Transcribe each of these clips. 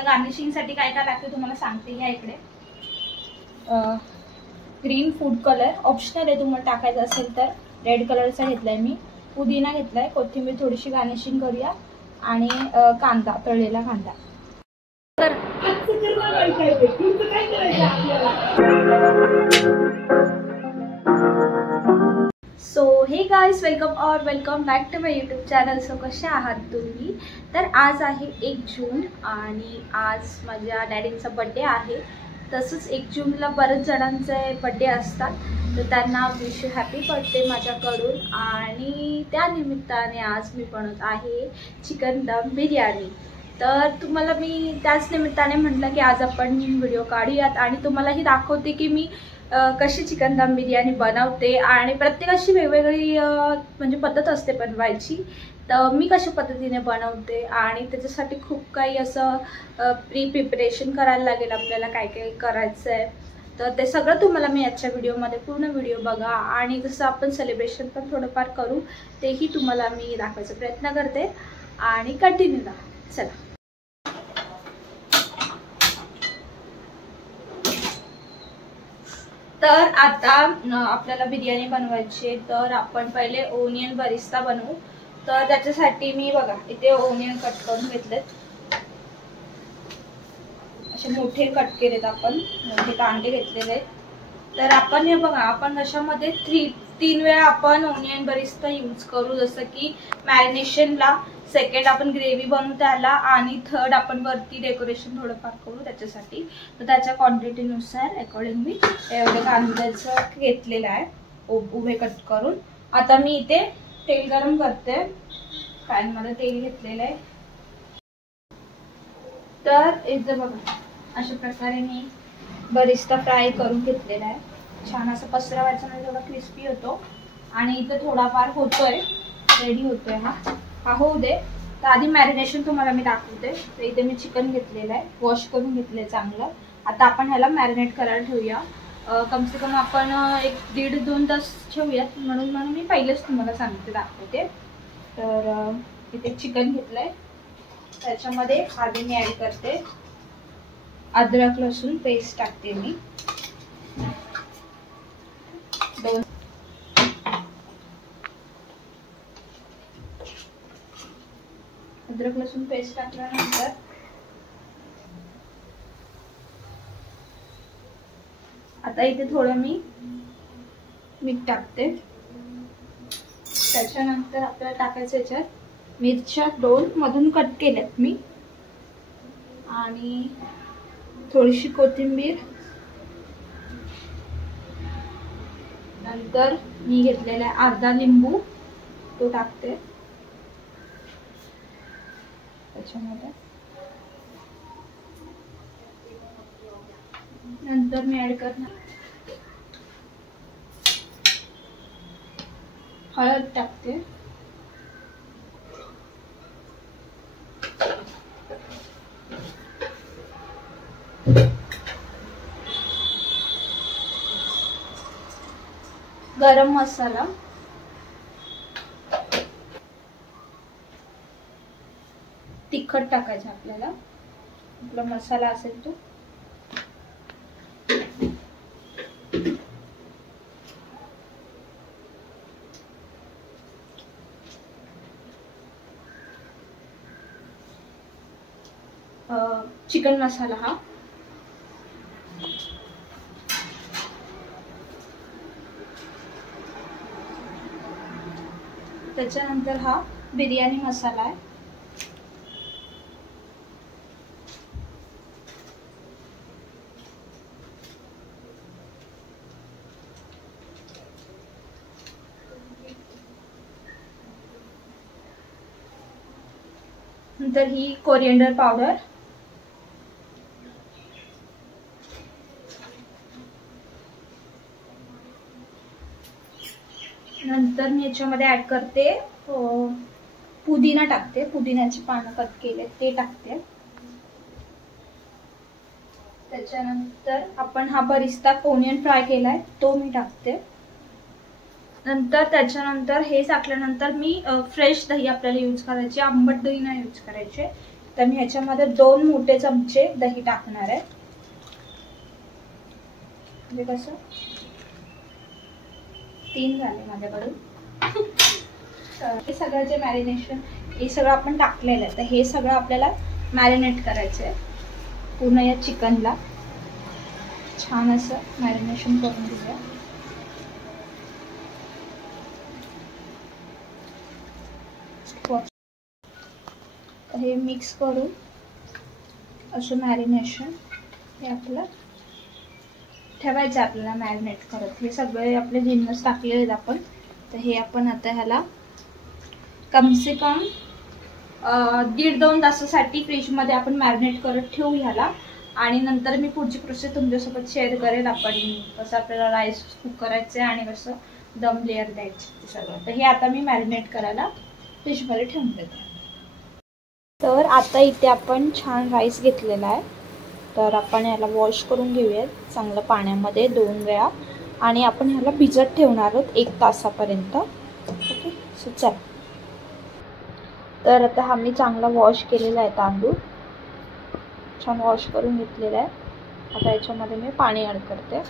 Garnishing साठी काय काय लागते तुम्हाला सांगते. या इकडे ग्रीन फूड कलर ऑप्शनल आहे, तुम्हाला टाकायचा असेल तर. रेड कलरचा घेतलाय मी. पुदिना घेतलाय, कोथिंबीर थोडीशी गार्निशिंग करूया. आणि कांदा, तळलेला कांदा. तर so hey guys, welcome back to my YouTube channel. So कसे आहात तुम्ही? तर आज आहे 1 जून आणि आज माझ्या डॅडींचा बड्डे आहे. तसंच 1 जूनला बरेच जणांचे बड्डे असतात, तर त्यांना विश हॅपी बर्थडे माझ्याकडून. आणि त्या निमित्ताने आज मी बनवत आहे चिकन दम बिर्याणी. तर तुम्हाला मी त्याच निमित्ताने म्हटलं की आज आपण व्हिडिओ काढूयात आणि तुम्हालाही दाखवते की मी कशी चिकन दम बिर्याणी बनवते. आणि प्रत्येकाची वेगवेगळी म्हणजे पद्धत असते बनवायची, तर मी कशा पद्धतीने बनवते. आणि त्याच्यासाठी खूप काही असं प्रिपरेशन करायला लागेल आपल्याला, काय काय करायचं आहे. तर ते सगळं तुम्हाला मी आजच्या व्हिडिओमध्ये, पूर्ण व्हिडिओ बघा. आणि जसं आपण सेलिब्रेशन पण थोडंफार करू तेही तुम्हाला मी दाखवायचा प्रयत्न करते. आणि कंटिन्यू राहा. चला. तर आता आपल्याला बिर्याणी बनवायची, तर आपण पहिले ओनियन बरिस्ता बनवू. तर त्याच्यासाठी मी बघा इथे ओनियन कट करून घेतलेत, असे मोठे कट केलेत. आपण मोठे कांदे घेतलेले आहेत. तर आपण हे बघा, आपण कशामध्ये 3 वेळा आपण ओनियन बरिस्ता यूज करू. जसं की मॅरिनेशनला, सेकंड आपण ग्रेव्ही बनवू त्याला, आणि थर्ड आपण वरती डेकोरेशन थोडंफार करू त्याच्यासाठी. तर त्याच्या क्वांटिटीनुसार अकॉर्डिंग मी एवढं कांद्याचं घेतलेलं आहे उभे कट करून. आता मी इथे तेल गरम करते. पॅनमध्ये तेल घेतलेलं आहे. तर इथे बघा अशा प्रकारे मी बरिस्ता फ्राय करून घेतलेला आहे. छान असं पसरवायचं म्हणजे थोडा क्रिस्पी होतो. आणि इथे थोडाफार होतोय, रेडी होतोय. हा होऊ दे. तर आधी मॅरिनेशन तुम्हाला मी दाखवते. तर इथे मी चिकन घेतलेलं आहे, वॉश करून घेतलंय चांगलं. आता आपण ह्याला मॅरिनेट करायला ठेवूया. कमसे कम आपण 1-1.5-2 तास ठेवूयात. म्हणून मी पहिलेच तुम्हाला सांगते, दाखवते. तर इथे चिकन घेतलंय, त्याच्यामध्ये आधी मी ॲड करते अद्रक लसूण पेस्ट टाकते मी. अद्रक लसूण पेस्ट टाकल्यानंतर आता इथे थोडं मी मीठ टाकते. त्याच्यानंतर आपल्याला टाकायचं याच्यात मिरच्या 2 मधून कट केल्यात मी, आणि थोडीशी कोथिंबीर. नंतर मी घेतलेला अर्धा लिंबू, तो टाकते त्याच्यामध्ये. नंतर मी ऍड करणार हळद टाकते. गरम मसाला, तिखट टाकायचं आपल्याला, आपला मसाला असेल तो. चिकन मसाला हा. त्याच्यानंतर हा बिर्याणी मसाला आहे. नंतर ही कोरिएंडर पावडर. नंतर मी याच्यामध्ये ऍड करते पुदिना टाकते. पुदिन्याची पानं कट केले ते टाकते. त्याच्यानंतर आपण हा बरिस्ता ओनियन फ्राय केलाय तो मी टाकते. नंतर त्याच्यानंतर हे टाकल्यानंतर मी फ्रेश दही आपल्याला यूज करायची, आंबट दही नाही यूज करायचे. तर मी ह्याच्यामध्ये 2 मोठे चमचे दही टाकणार आहे. म्हणजे कसं 3 झाले माझ्याकडून. तर हे सगळं जे मॅरिनेशन हे सगळं आपण टाकलेलं आहे, तर हे सगळं आपल्याला मॅरिनेट करायचं आहे पूर्ण या चिकनला. छान असं मॅरिनेशन करून घेऊया. हे मिक्स करून असं मॅरिनेशन हे आपलं ठेवायचं आपल्याला मॅरिनेट करत. हे सगळे आपले जिन्नस टाकलेले आहेत आपण. तर हे आपण आता ह्याला कम से कम 1.5-2 तासासाठी फ्रीजमध्ये आपण मॅरिनेट करत ठेवू ह्याला. आणि नंतर मी पुढची प्रोसेस तुमच्यासोबत शेअर करेल. आपण कसं आपल्याला राईस कुक करायचं आहे आणि कसं दम लेअर द्यायची ते सगळं. तर हे आता मी मॅरिनेट करायला फ्रीजमध्ये ठेवून देते. तर आता इथे आपण छान राईस घेतलेला आहे. तर आपण ह्याला वॉश करून घेऊयात चांगलं पाण्यामध्ये 2 वेळा. आणि आपण ह्याला भिजत ठेवणार आहोत 1 तासापर्यंत. ओके, सो चल. तर आता हा मी चांगला वॉश केलेला आहे तांदूळ. छान वॉश करून घेतलेला आहे. आता याच्यामध्ये मी पाणी ॲड करते.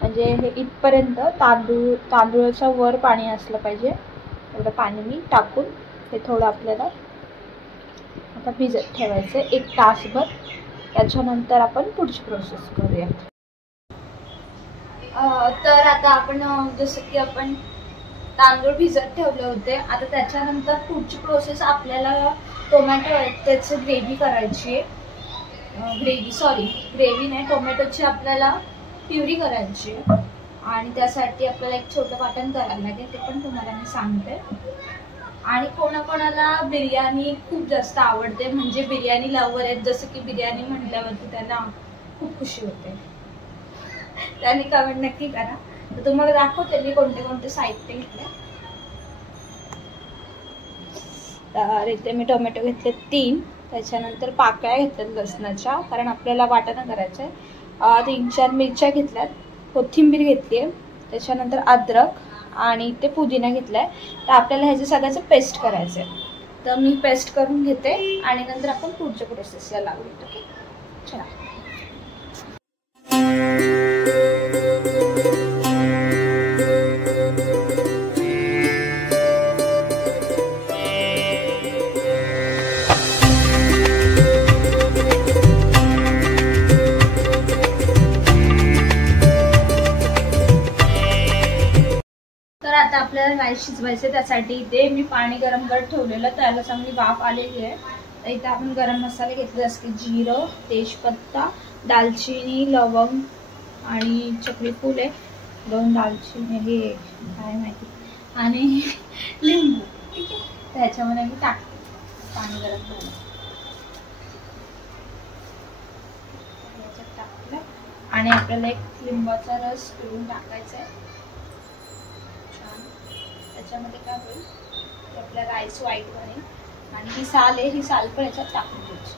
म्हणजे हे इथपर्यंत तांदूळाच्या वर पाणी असलं पाहिजे एवढं पाणी मी टाकून हे थोडं आपल्याला आता भिजत ठेवायचं 1 तासभर. त्याच्यानंतर आपण पुढची प्रोसेस करूया. तर आता आपण जसं की आपण तांदूळ भिजत ठेवले होते, आता त्याच्यानंतर पुढची प्रोसेस आपल्याला टोमॅटो आहेत त्याची ग्रेव्ही करायची आहे. ग्रेव्ही नाही, टोमॅटोची आपल्याला प्युरी करायची आहे. आणि त्यासाठी आपल्याला एक छोटं वाटण करायला लागेल, ते पण तुम्हाला मी सांगते. आणि कोणाकोणाला बिर्याणी खूप जास्त आवडते, म्हणजे बिर्याणी लवर आहेत, जसं की बिर्याणी म्हटल्यावरती त्यांना खूप खुशी होते. त्यांनी कमेंट नक्की करा. तर तुम्हाला दाखवते मी कोणते कोणते साहित्य घेतले. तर इथे मी टोमॅटो घेतले 3. त्याच्यानंतर पाकळ्या घेतल्यात लसणाच्या, कारण आपल्याला वाटण करायचं आहे. 3-4 मिरच्या घेतल्यात. कोथिंबीर घेतली आहे. त्याच्यानंतर अद्रक आणि इथे पुदिना घेतला आहे. तर आपल्याला ह्याचं सगळ्याचं पेस्ट करायचं आहे. तर मी पेस्ट करून घेते आणि नंतर आपण पुढच्या प्रोसेसला लागू. ओके, चला. आता आपल्याला राईस शिजवायचे, त्यासाठी इथे मी पाणी गरम करत ठेवलेलं, त्याला चांगली वाफ आलेली आहे. तर इथे आपण गरम मसाले घेतले, जसं की जिरं, तेजपत्ता, दालचिनी, लवंग आणि चक्रीफूल आहे, 2 दालचिनी, हे काय माहिती, आणि लिंबू. ठीक आहे, त्याच्यामध्ये मी टाकते पाणी गरम करून. याच्यात टाकलं आणि आपल्याला एक लिंबाचा रस पिळून टाकायचा आहे. त्याच्यामध्ये काय होईल की आपला राईस व्हाईट बनेल. आणि ही साल आहे, ही साल पण याच्यात टाकून द्यायची.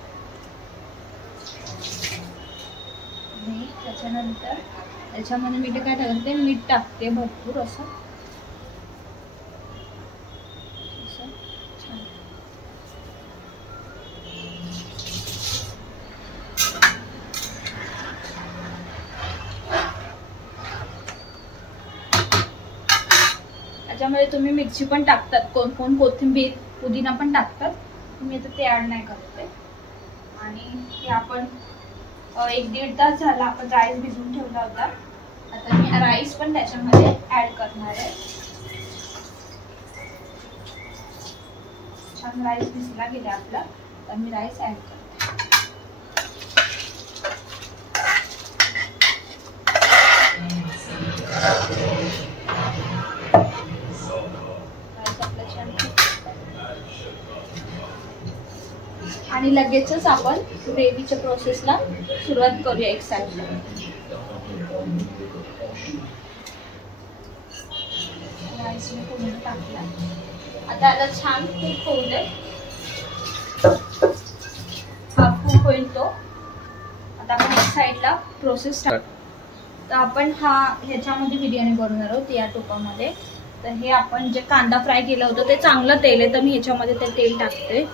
आणि त्याच्यानंतर त्याच्यामध्ये मीठ काय टाकते, मीठ टाकते भरपूर असं छान. त्याच्यामध्ये तुम्ही मिरची पण टाकतात, कोण कोण कोथिंबीर पुदिना पण टाकतात. मी आता ते ॲड नाही करते. आणि हे आपण 1-1.5 तास झाला आपण राईस भिजवून ठेवला होता. आता मी राईस पण त्याच्यामध्ये ॲड करणार आहे. छान राईस भिजला गेला आपला, तर मी राईस ॲड करते. आणि लगेचच आपण ग्रेव्हीच्या प्रोसेसला सुरुवात करूया. एक साईडला राईस मी पूर्ण टाकला. आता याला छान कूक होऊ दे. हा कूक होईल तो. आता आपण एक साईडला प्रोसेस टाक. तर आपण ह्याच्यामध्ये बिर्याणी बनवणार आहोत या टोपामध्ये. तर हे आपण जे कांदा फ्राय केलं होतं ते चांगलं तेल आहे, तर मी ह्याच्यामध्ये ते तेल टाकते.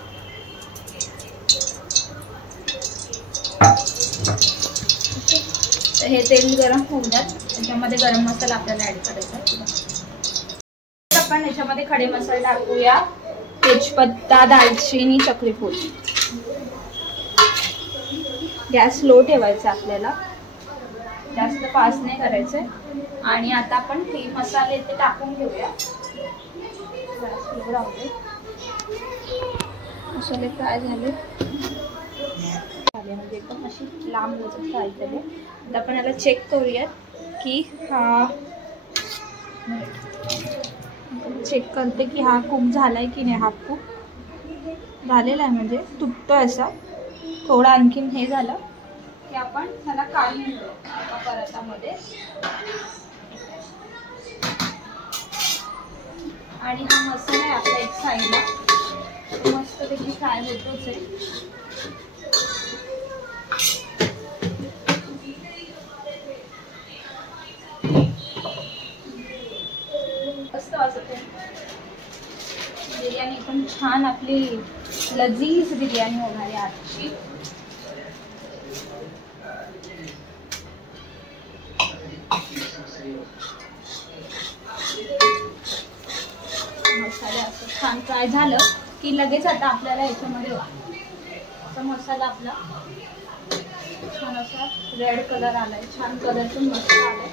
तर हे तेल गरम होऊन द्यात. त्याच्यामध्ये गरम मसाला आपल्याला ऍड करायचा. आपण ह्याच्यामध्ये खडे मसाले टाकूया. तेजपत्ता, दालचिनी, चक्रीफूल. गॅस लो ठेवायचा आपल्याला, जास्त फास्ट नाही करायचंय. आणि आता आपण हे मसाले ते टाकून घेऊया. गॅस लो राहू दे. मसाले फ्राय झाले म्हणजे एकदम अशी लांब फ्राय झाले. आता आपण याला चेक करूयात की हा, चेक करते की हा कुक झालाय की नाही. हाफ कुक झालेला आहे, म्हणजे तुटतोय असा. थोडा आणखीन हे झालं की आपण ह्याला काढून घेऊ एका परातामध्ये. आणि हा मसाला आहे आपला एक साईडला मस्तपैकी फ्राय होतोच आहे. मस्त वाटत आहे बिर्याणी, एकदम छान आपली लजीज बिर्याणी होणार आहे आजची. मसाला असं छान फ्राय झालं की लगेच आता आपल्याला याच्यामध्ये असा मसाला आपला छान असा रेड कलर आलाय. छान कलर पण मस्त आलाय.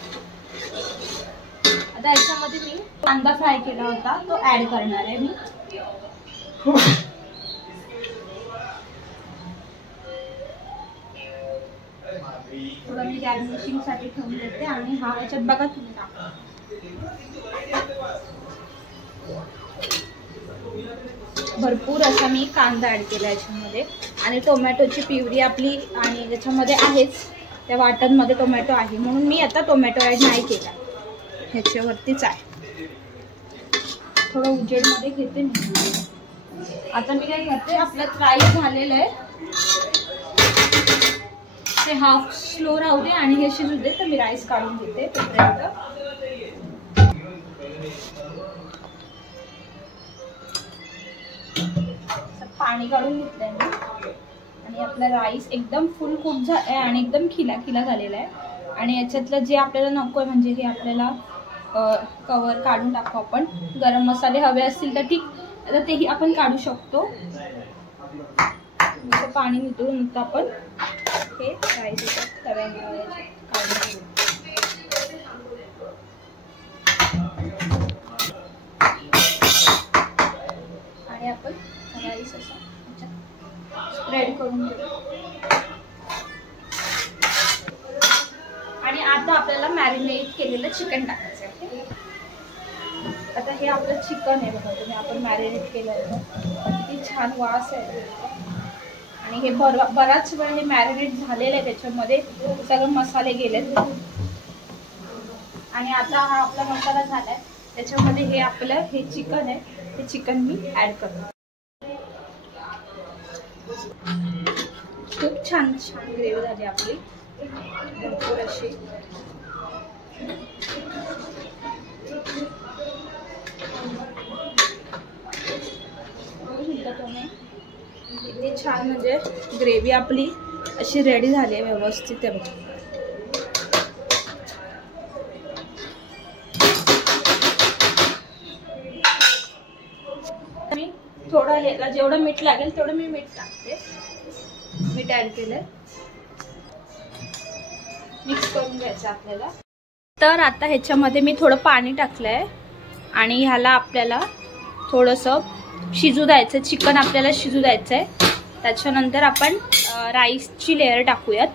आता याच्यामध्ये मी कांदा फ्राय केला होता तो ऍड करणार आहे मी. थोडं मी गार्निशिंग साठी ठेवून देते. आणि हा याच्यात बघा तुम्ही टाका. भरपूर असा मी कांदा ऍड केला याच्यामध्ये. आणि टोमॅटोची प्युरी आपली आणि याच्यामध्ये आहेच, त्या वाटणमध्ये टोमॅटो आहे, म्हणून मी आता टोमॅटो ऍड नाही केला. ह्याच्यावरतीच आहे. थोडं उजेडमध्ये घेते मी. आता मी काय करते, आपलं राईस झालेलं आहे ते हाफ स्लो राहू दे आणि हे शिजू दे. तर मी राईस काढून घेते तोपर्यंत. पाणी काढून घेतलंय मी. आणि आपला राईस एकदम फुल कुक झालाय आणि एकदम खिला खिला झालेला आहे. आणि याच्यातलं जे आपल्याला नको आहे म्हणजे हे आपल्याला कवर काढून टाकू आपण. गरम मसाले हवे असतील तर ठीक, आता तेही आपण काढू शकतो. पाणी नितळून आपण हे राईस तव्यावर काढून घेऊ. आणि आपण राईस असा स्प्रेड करून घेऊ. आणि आता आपल्याला मॅरिनेट केलेलं चिकन टाकायचं आहे. आता हे आपलं चिकन आहे बघा तुम्ही, आपण मॅरिनेट केलं होतं. किती छान वास आहे. आणि हे बराच वेळ हे मॅरिनेट झालेलं आहे, त्याच्यामध्ये सगळे मसाले गेलेत. आणि आता हा आपला मसाला झालाय, त्याच्यामध्ये हे आपलं हे चिकन आहे, ते चिकन मी ऍड करतो. खूप छान छान ग्रेव्ही झाली आपली, भरपूर अशी. किती छान म्हणजे ग्रेव्ही आपली अशी रेडी झाली आहे, व्यवस्थित आहे बघा. मी थोडं ह्याला जेवढं मीठ लागेल तेवढं मी मीठ टाकते. मीठ ऍड केलंय, मिक्स करून घ्यायचं आपल्याला. तर आता ह्याच्यामध्ये मी थोडं पाणी टाकलंय आणि ह्याला आपल्याला थोडंसं शिजू द्यायचं. चिकन आपल्याला शिजू द्यायचंय. त्याच्यानंतर आपण राईसची लेअर टाकूयात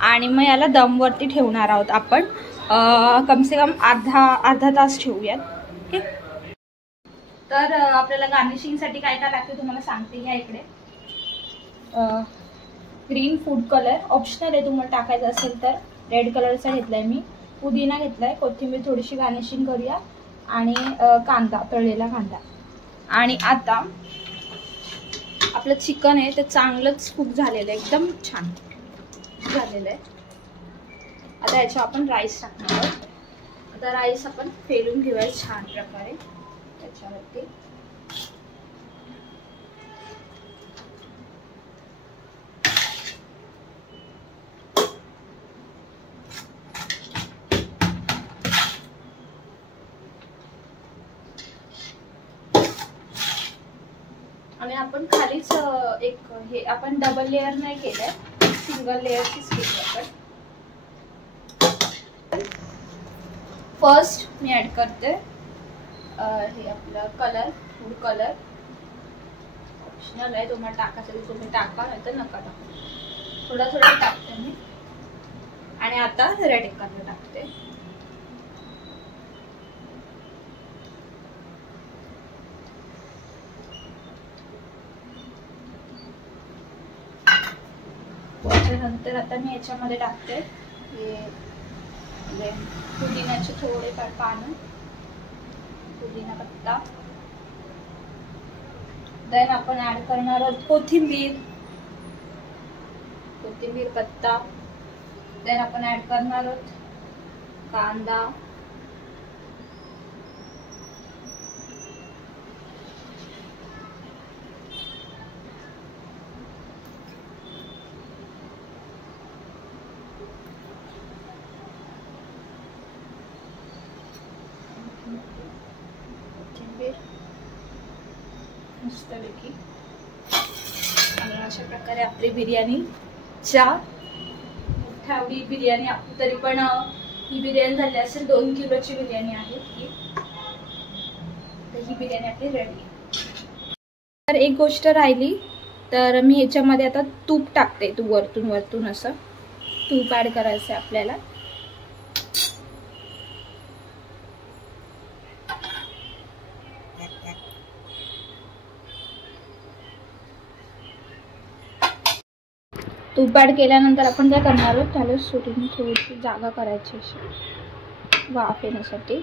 आणि मग याला दमवरती ठेवणार आहोत आपण. कमसे कम अर्धा तास ठेवूयात. ओके. तर आपल्याला गार्निशिंगसाठी काय काय लागते तुम्हाला सांगते. ह्या इकडे ग्रीन फूड कलर ऑप्शनल आहे, तुम्हाला टाकायचं असेल तर. रेड कलरचा घेतलाय मी. पुदिना घेतलाय, कोथिंबीर थोडीशी गार्निशिंग करूया. आणि कांदा, तळलेला कांदा. आणि आता आपलं चिकन आहे ते चांगलंच कुक झालेलं आहे, एकदम छान झालेलं आहे. आता याच्यावर आपण राईस टाकणार आहोत. आता राईस आपण फेलून घेऊया छान प्रकारे त्याच्यावरती. आणि आपण खालीच एक हे आपण डबल लेअर नाही केलंय, सिंगल लेअरचीच केली आपण. फर्स्ट मी ऍड करते हे आपलं कलर, फूड कलर ऑप्शनल आहे, तुम्हाला टाकायचं तर तुम्ही टाका, नाही तर नका टाकू. थोडा थोडा टाकते मी. आणि आता रेड कलर टाकते. त्याच्यानंतर आता मी याच्यामध्ये टाकते हे पुदिन्याचे थोडे पानं, पुदिना पत्ता. देन आपण ऍड करणार आहोत कोथिंबीर पत्ता. देन आपण ऍड करणार आहोत कांदा, मस्तपैकी. आणि अशा प्रकारे आपली बिर्याणीच्या मोठावडी बिर्याणी आपली, तरी पण ही बिर्याणी झाली असेल 2 किलोची बिर्याणी आहे ही. तर ही बिर्याणी आपली रेडी आहे. तर एक गोष्ट राहिली, तर मी ह्याच्यामध्ये आता तूप टाकते. तू वरतून असं तूप ऍड करायचं आहे आपल्याला. तूप ऍड केल्यानंतर आपण काय करणार आहोत, त्याला सुटून थोडीशी जागा करायची अशी वाफ येण्यासाठी.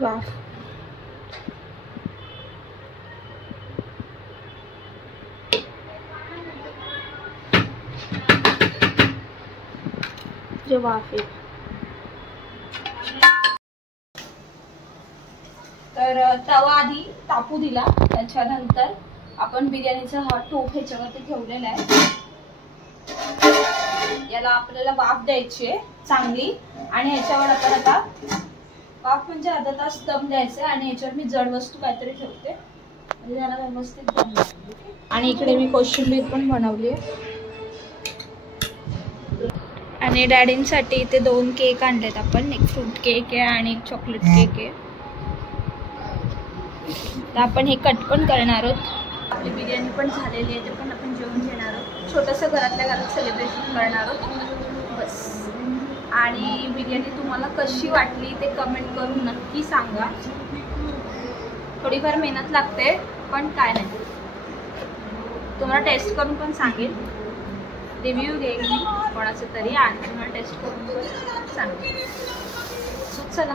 वाफ जे वाफ येईल. तर तवा आधी तापू दिला, त्याच्यानंतर आपण बिर्याणीचा हा टोप ह्याच्यावरती ठेवलेला आहे. याला आपल्याला वाफ द्यायची आहे चांगली. आणि ह्याच्यावर आपण आता वाफ म्हणजे अर्धा तास दम द्यायचा. आणि ह्याच्यावर मी जड वस्तू काहीतरी ठेवते म्हणजे त्याला व्यवस्थित दम लागेल. आणि इकडे मी कोशिंबीर पण बनवली आहे. आणि डॅडींसाठी इथे 2 केक आणलेत आपण, एक फ्रूट केक आहे आणि एक चॉकलेट केक आहे. तर आपण हे कट पण करणार आहोत. आपली बिर्याणी पण झालेली आहे, ते पण आपण जेवण घेणार आहोत. छोटंसं घरातल्या घरात सेलिब्रेशन करणार आहोत बस. आणि बिर्याणी तुम्हाला कशी वाटली ते कमेंट करून नक्की सांगा. थोडीफार मेहनत लागते पण काय नाही, तुम्हाला टेस्ट करून पण सांगेल, रिव्ह्यू घेईन मी कोणाचं तरी आणि तुम्हाला टेस्ट करून पण सांगेल. सो चला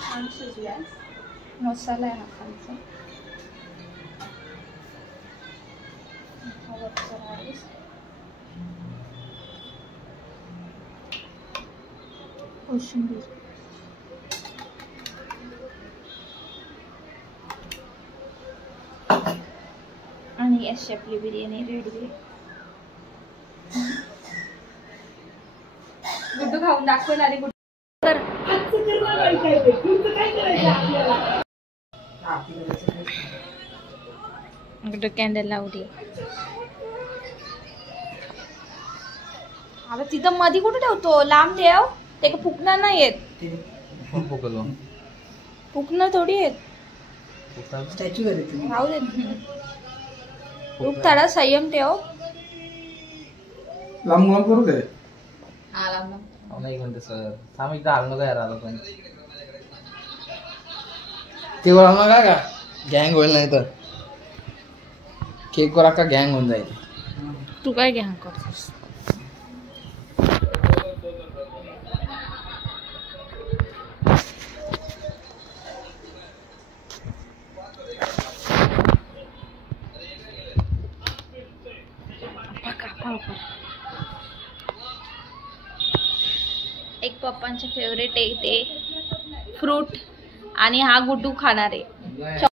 छान शिजल्या. मसाला आहे खालचा, राईस, कोशिंबीर. आणि अशी आपली बिर्याणी रेडी आहे. गुड्डू खाऊन दाखवेल आधी. गुड्डू कॅन्डल लावली. आता तिथं मध्ये कुठे ठेवतो, लांब ठेव, ते का फुकणार नाही येत. फुकणं थोडी येत. राहू दे, तू थोडा संयम ठेव. लांब लांब करू दे. हा लांब नाही म्हणते सर, थांब एकदा हलणं काय राहिलं पण ते हलणं काय का गँग होईल, नाही तर केक वर का गँग होऊन जाईल. तू काय गँग करतोस. नको. एक पप्पांचे फेवरेट आहे ते फ्रूट आणि हा गुड्डू खाणार आहे.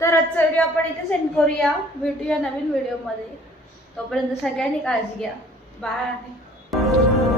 तर आजचा व्हिडिओ आपण इथे सेंड करूया. भेटूया नवीन व्हिडिओ मध्ये. तोपर्यंत सगळ्यांनी काळजी घ्या. बाय.